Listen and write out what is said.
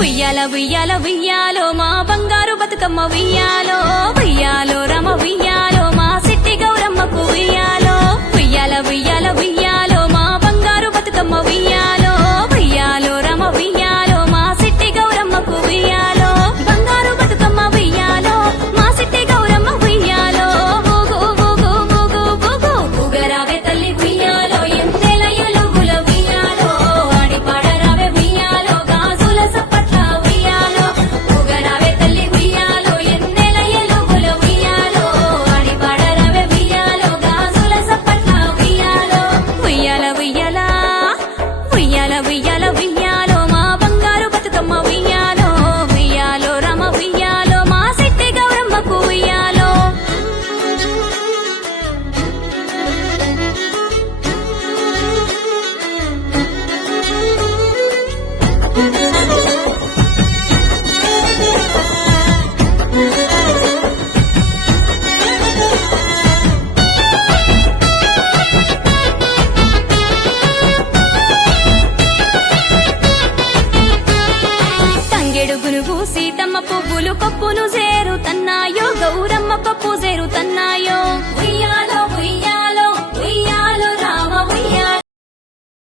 ఉయ్యాల ఉయ్యాల ఉయ్యాలో మా బంగారు బతుకమ్మ ఉయ్యాలో ఉయ్యాలో రమ ఉయ్యాలో మా సిట్టి గౌరమ్మకు ఉయ్యాలో ఉయ్యాల ఉయ్యాల ఉయ్యాలో మా బంగారు బతుకమ్మ ఉయ్యాలో ఉయ్యాలో రమ ఉయ్యాలో మా సిట్టి గౌరమ్మకు ఉయ్యాలో బంగారు బతుకమ్మ ఉయ్యాలో మా సిట్టి గౌరమ్మ ఉయ్యాలో ఊగు ఊగు ఊగు ఊగు ఊగరావే తల్లి ఉయ్యాలో ఎంతేల ఎలుగుల ఉయ్యాలో ఆడి పాడరావే ఉయ్యాలో గాజుల సప్పట్ల ఉయ్యాలో ఊగరావే తల్లి ఉయ్యాలో ఎంతేల ఎలుగుల ఉయ్యాలో ఆడి పాడరావే ఉయ్యాలో గాజుల సప్పట్ల ఉయ్యాలో ఉయ్యాల ఉయ్యాల ఉయ్యాల ఉయ్యాల ఉయ్యాలో మా బంగారు బతుకమ్మ ఉయ్యాలో ఉయ్యాలో రమ ఉయ్యాలో మా సిట్టి గౌరమ్మకు ఉయ్యాలో తంగెడు గునుగు సీతమ్మ పువ్వులు కొప్పును చేరుతన్నాయో గౌరమ్మ కొప్పు చేరుతన్నా